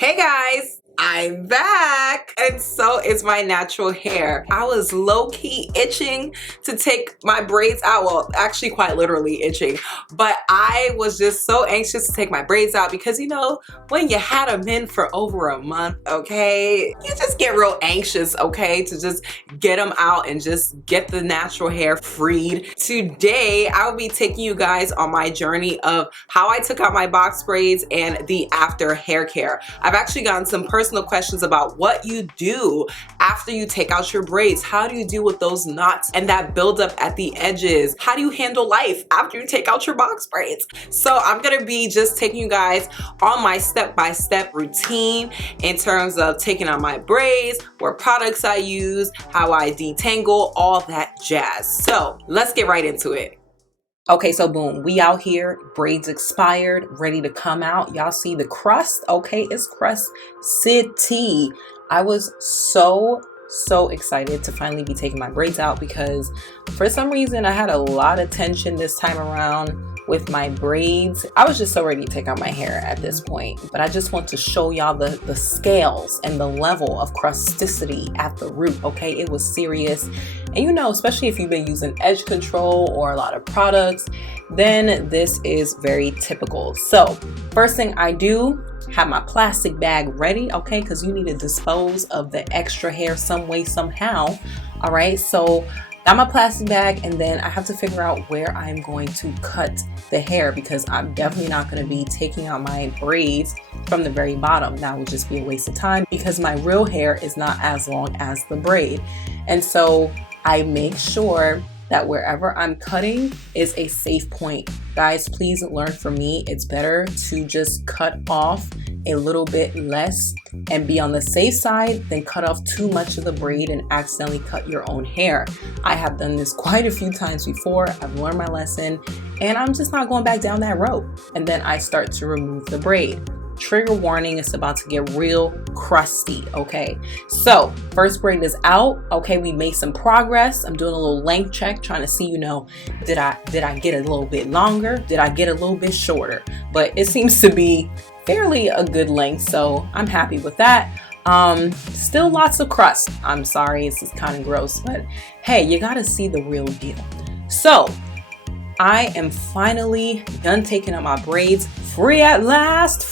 Hey guys, I'm back, and so is my natural hair. I was low-key itching to take my braids out. Well, actually quite literally itching, but I was just so anxious to take my braids out because when you had them in for over a month, okay, you just get real anxious, okay, to just get them out and just get the natural hair freed. Today, I will be taking you guys on my journey of how I took out my box braids and the after hair care. I've actually gotten some personal questions about what you do after you take out your braids. How do you deal with those knots and that buildup at the edges? How do you handle life after you take out your box braids? So I'm gonna be just taking you guys on my step-by-step routine in terms of taking out my braids, what products I use, how I detangle, all that jazz. So let's get right into it. Okay, so boom, we out here, braids expired, ready to come out. Y'all see the crust? Okay, it's crust city. I was so excited to finally be taking my braids out because for some reason I had a lot of tension this time around with my braids. I was just so ready to take out my hair at this point, but I just want to show y'all the scales and the level of crusticity at the root. Okay, it was serious. And especially if you've been using edge control or a lot of products, then this is very typical. So first thing I do, have my plastic bag ready, okay, because you need to dispose of the extra hair some way, somehow. All right, so got my plastic bag, and then I have to figure out where I'm going to cut the hair because I'm definitely not going to be taking out my braids from the very bottom. That would just be a waste of time because my real hair is not as long as the braid. And so I make sure that wherever I'm cutting is a safe point. Guys, please learn from me. It's better to just cut off a little bit less and be on the safe side than cut off too much of the braid and accidentally cut your own hair. I have done this quite a few times before. I've learned my lesson and I'm just not going back down that road. And then I start to remove the braid. Trigger warning, it's about to get real crusty, okay? So first braid is out. Okay, we made some progress. I'm doing a little length check, trying to see, did I get a little bit longer? Did I get a little bit shorter? But it seems to be fairly a good length, so I'm happy with that. Still lots of crust. I'm sorry, this is kind of gross, but hey, you gotta see the real deal. So I am finally done taking out my braids. Free at last,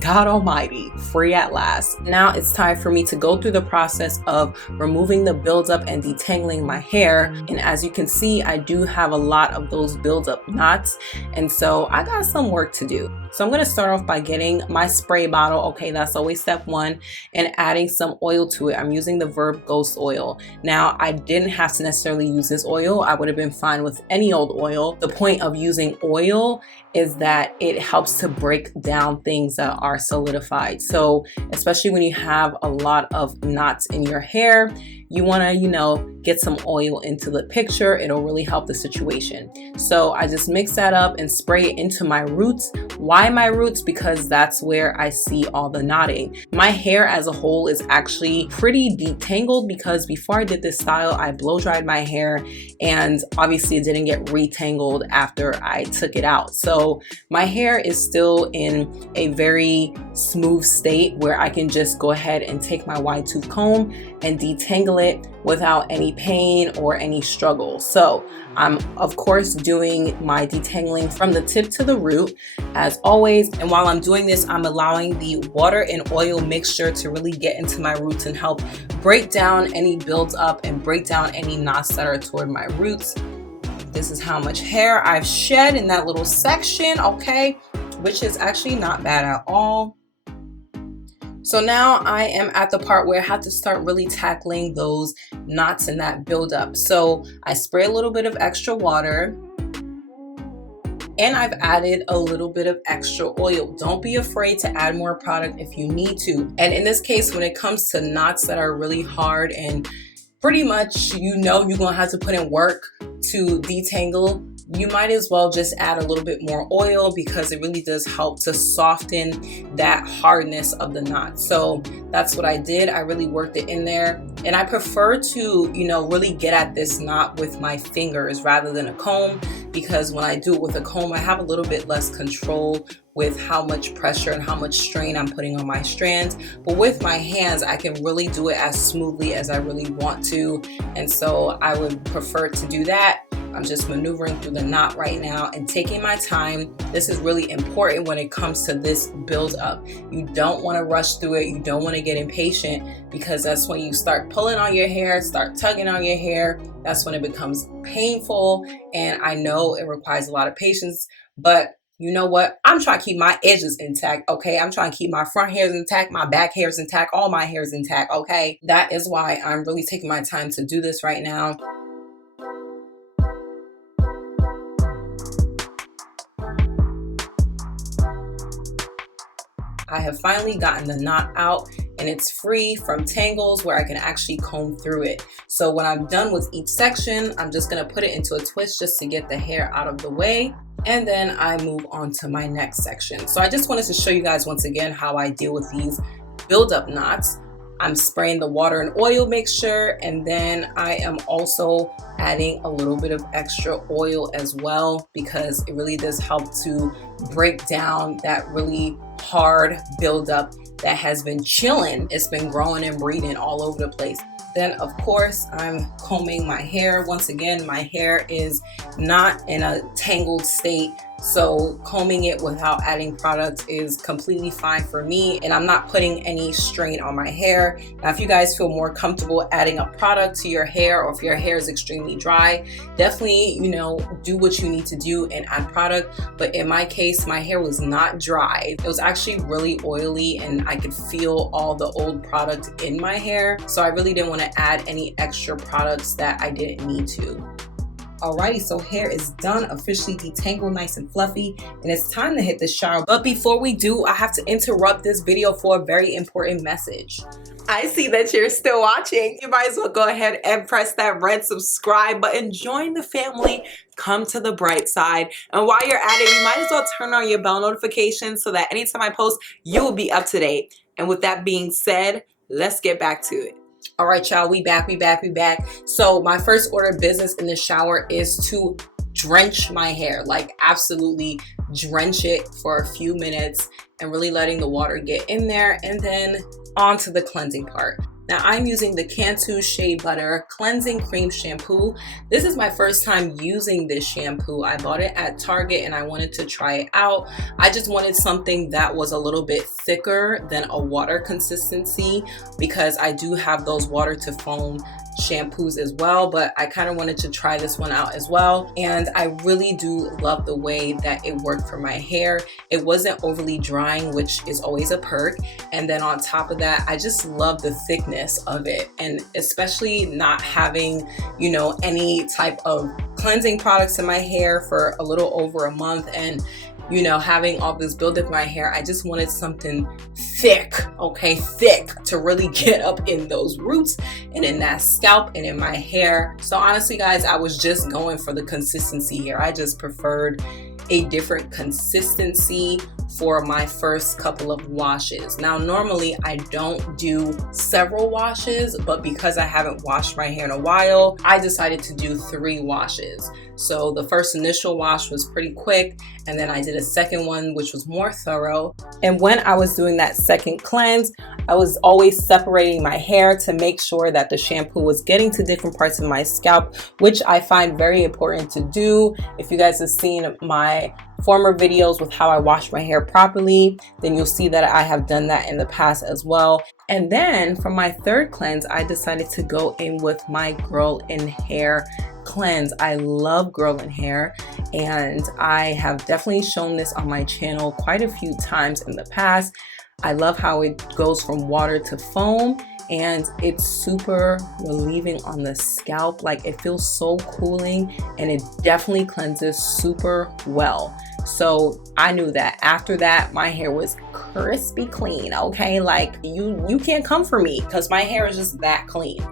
God almighty, free at last. Now it's time for me to go through the process of removing the buildup and detangling my hair. And as you can see, I do have a lot of those buildup knots. And so I got some work to do. So I'm gonna start off by getting my spray bottle. Okay, that's always step one, and adding some oil to it. I'm using the Verb Ghost oil. Now, I didn't have to necessarily use this oil. I would have been fine with any old oil. The point of using oil is that it helps to break down things that are solidified. So especially when you have a lot of knots in your hair, you want to, get some oil into the picture. It'll really help the situation. So I just mix that up and spray it into my roots. Why my roots? Because that's where I see all the knotting. My hair as a whole is actually pretty detangled because before I did this style, I blow dried my hair and obviously it didn't get retangled after I took it out. So my hair is still in a very smooth state where I can just go ahead and take my wide tooth comb and detangle it without any pain or any struggle. So I'm of course doing my detangling from the tip to the root as always. And while I'm doing this, I'm allowing the water and oil mixture to really get into my roots and help break down any buildup and break down any knots that are toward my roots. This is how much hair I've shed in that little section, okay, which is actually not bad at all. So now I am at the part where I have to start really tackling those knots and that buildup. So I spray a little bit of extra water and I've added a little bit of extra oil. Don't be afraid to add more product if you need to. And in this case, when it comes to knots that are really hard and pretty much you're gonna have to put in work to detangle, you might as well just add a little bit more oil because it really does help to soften that hardness of the knot. So that's what I did. I really worked it in there. And I prefer to, really get at this knot with my fingers rather than a comb, because when I do it with a comb, I have a little bit less control with how much pressure and how much strain I'm putting on my strands. But with my hands, I can really do it as smoothly as I really want to. And so I would prefer to do that. I'm just maneuvering through the knot right now and taking my time. This is really important when it comes to this build up. You don't want to rush through it. You don't want to get impatient, because that's when you start pulling on your hair, start tugging on your hair. That's when it becomes painful. And I know it requires a lot of patience, but you know what? I'm trying to keep my edges intact, okay? I'm trying to keep my front hairs intact, my back hairs intact, all my hairs intact, okay? That is why I'm really taking my time to do this right now. I have finally gotten the knot out, and it's free from tangles where I can actually comb through it. So when I'm done with each section, I'm just gonna put it into a twist just to get the hair out of the way. And then I move on to my next section. So I just wanted to show you guys once again how I deal with these buildup knots. I'm spraying the water and oil mixture, and then I am also adding a little bit of extra oil as well, because it really does help to break down that really hard buildup that has been chilling. It's been growing and breeding all over the place. Then of course I'm combing my hair. Once again, my hair is not in a tangled state, so combing it without adding product is completely fine for me, and I'm not putting any strain on my hair. Now if you guys feel more comfortable adding a product to your hair, or if your hair is extremely dry, definitely, you know, do what you need to do and add product. But in my case, my hair was not dry. It was actually really oily, and I could feel all the old product in my hair, so I really didn't want to add any extra products that I didn't need to. Alrighty, so hair is done, officially detangled, nice and fluffy, and it's time to hit the shower. But before we do, I have to interrupt this video for a very important message. I see that you're still watching. You might as well go ahead and press that red subscribe button. Join the family. Come to the bright side. And while you're at it, you might as well turn on your bell notifications so that anytime I post, you will be up to date. And with that being said, let's get back to it. All right, y'all, we back. So my first order of business in the shower is to drench my hair, like absolutely drench it for a few minutes and really letting the water get in there, and then on to the cleansing part. Now I'm using the Cantu Shea Butter Cleansing Cream Shampoo. This is my first time using this shampoo. I bought it at Target and I wanted to try it out. I just wanted something that was a little bit thicker than a water consistency, because I do have those water to foam shampoos as well, but I kind of wanted to try this one out as well. And I really do love the way that it worked for my hair. It wasn't overly drying, which is always a perk. And then on top of that, I just love the thickness of it. And especially not having, you know, any type of cleansing products in my hair for a little over a month, and you know, having all this buildup in my hair, I just wanted something thick, okay, thick, to really get up in those roots and in that scalp and in my hair. So honestly, guys, I was just going for the consistency here. I just preferred a different consistency for my first couple of washes. Now, normally I don't do several washes, but because I haven't washed my hair in a while, I decided to do 3 washes. So the first initial wash was pretty quick, and then I did a second one, which was more thorough. And when I was doing that second cleanse, I was always separating my hair to make sure that the shampoo was getting to different parts of my scalp, which I find very important to do. If you guys have seen my former videos with how I wash my hair properly, then you'll see that I have done that in the past as well. And then for my third cleanse, I decided to go in with my Girl in Hair cleanse. I love Girl in Hair, and I have definitely shown this on my channel quite a few times in the past. I love how it goes from water to foam, and it's super relieving on the scalp. Like, it feels so cooling, and it definitely cleanses super well. So I knew that after that, my hair was crispy clean, okay? Like, you can't come for me, because my hair is just that clean.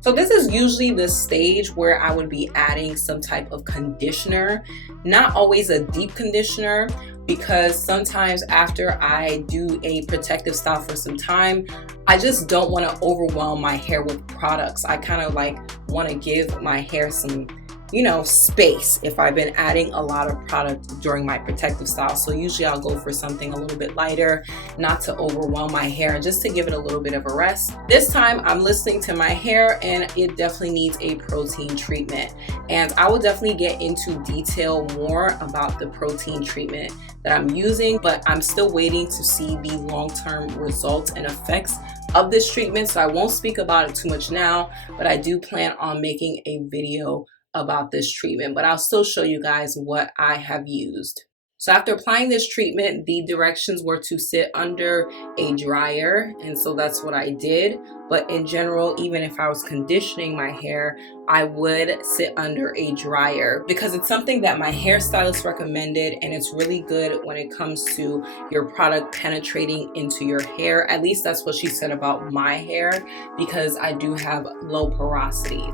So this is usually the stage where I would be adding some type of conditioner, not always a deep conditioner, because sometimes after I do a protective style for some time, I just don't want to overwhelm my hair with products. I kind of like want to give my hair some you know, space if I've been adding a lot of product during my protective style. So usually I'll go for something a little bit lighter, not to overwhelm my hair, just to give it a little bit of a rest. This time I'm listening to my hair, and it definitely needs a protein treatment. And I will definitely get into detail more about the protein treatment that I'm using, but I'm still waiting to see the long-term results and effects of this treatment. So I won't speak about it too much now, but I do plan on making a video about this treatment, but I'll still show you guys what I have used. So after applying this treatment, the directions were to sit under a dryer, and so that's what I did. But in general, even if I was conditioning my hair, I would sit under a dryer because it's something that my hairstylist recommended, and it's really good when it comes to your product penetrating into your hair. At least that's what she said about my hair, because I do have low porosity.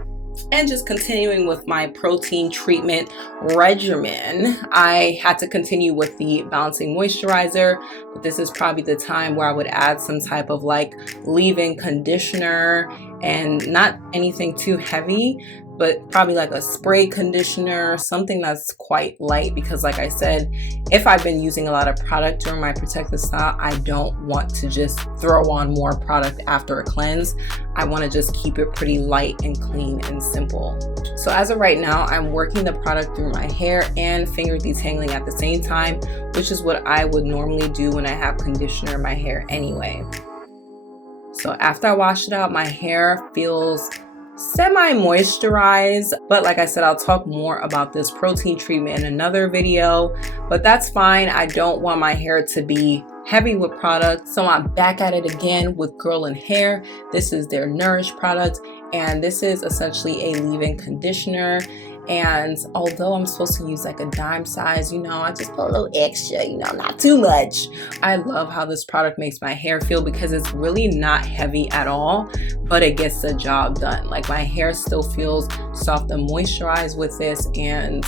And just continuing with my protein treatment regimen, I had to continue with the balancing moisturizer, but this is probably the time where I would add some type of like leave-in conditioner, and not anything too heavy, but probably like a spray conditioner, something that's quite light, because like I said, if I've been using a lot of product during my protective style, I don't want to just throw on more product after a cleanse. I want to just keep it pretty light and clean and simple. So as of right now, I'm working the product through my hair and finger detangling at the same time, which is what I would normally do when I have conditioner in my hair anyway. So after I wash it out, my hair feels semi-moisturized, but like I said, I'll talk more about this protein treatment in another video, but that's fine. I don't want my hair to be heavy with product, so I'm back at it again with Girl in Hair. This is their Nourish product, and this is essentially a leave-in conditioner. And although I'm supposed to use like a dime size, you know, I just put a little extra, you know, not too much. I love how this product makes my hair feel because it's really not heavy at all, but it gets the job done. Like my hair still feels soft and moisturized with this, and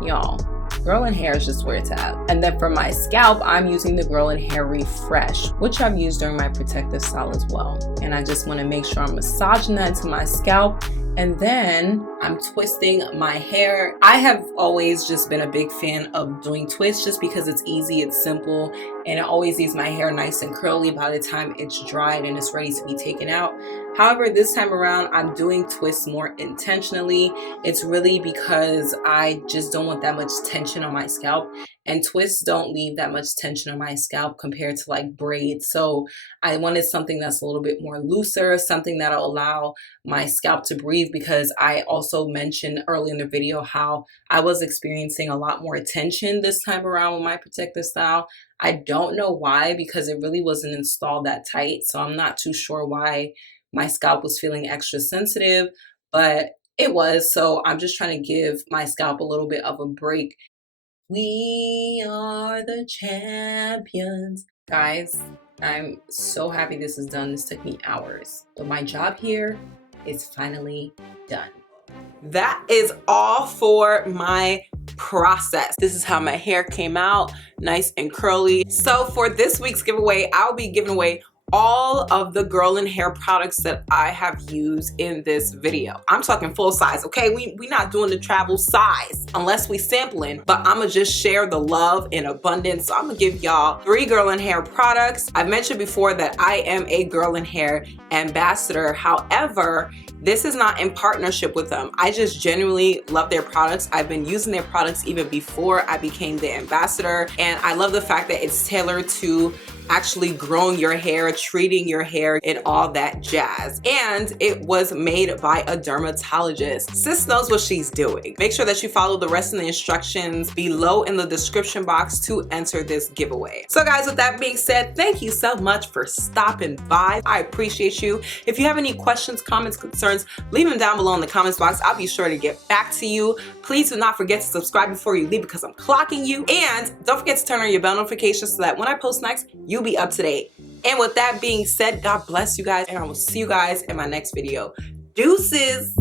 y'all, Girl in Hair is just where it's at. And then for my scalp, I'm using the Girl in Hair Refresh, which I've used during my protective style as well. And I just want to make sure I'm massaging that into my scalp, and then I'm twisting my hair. I have always just been a big fan of doing twists just because it's easy, it's simple, and it always leaves my hair nice and curly by the time it's dried and it's ready to be taken out. However, this time around, I'm doing twists more intentionally. It's really because I just don't want that much tension on my scalp, and twists don't leave that much tension on my scalp compared to like braids. So I wanted something that's a little bit more looser, something that'll allow my scalp to breathe, because I also mentioned early in the video how I was experiencing a lot more tension this time around with my protective style. I don't know why, because it really wasn't installed that tight, so I'm not too sure why my scalp was feeling extra sensitive, but it was. So I'm just trying to give my scalp a little bit of a break. We are the champions. Guys, I'm so happy this is done. This took me hours, but my job here is finally done. That is all for my process. This is how my hair came out, nice and curly. So for this week's giveaway, I'll be giving away all of the Girl in Hair products that I have used in this video. I'm talking full size, okay? We not doing the travel size unless we sampling, but I'ma just share the love in abundance. So I'm gonna give y'all 3 Girl in Hair products. I've mentioned before that I am a Girl in Hair ambassador. However, this is not in partnership with them. I just genuinely love their products. I've been using their products even before I became the ambassador, and I love the fact that it's tailored to actually growing your hair, treating your hair, and all that jazz. And it was made by a dermatologist. Sis knows what she's doing. Make sure that you follow the rest of the instructions below in the description box to enter this giveaway. So guys, with that being said, thank you so much for stopping by. I appreciate you. If you have any questions, comments, concerns, leave them down below in the comments box. I'll be sure to get back to you. Please do not forget to subscribe before you leave, because I'm clocking you. And don't forget to turn on your bell notifications so that when I post next, you'll be up to date. And with that being said, God bless you guys, and I will see you guys in my next video. Deuces.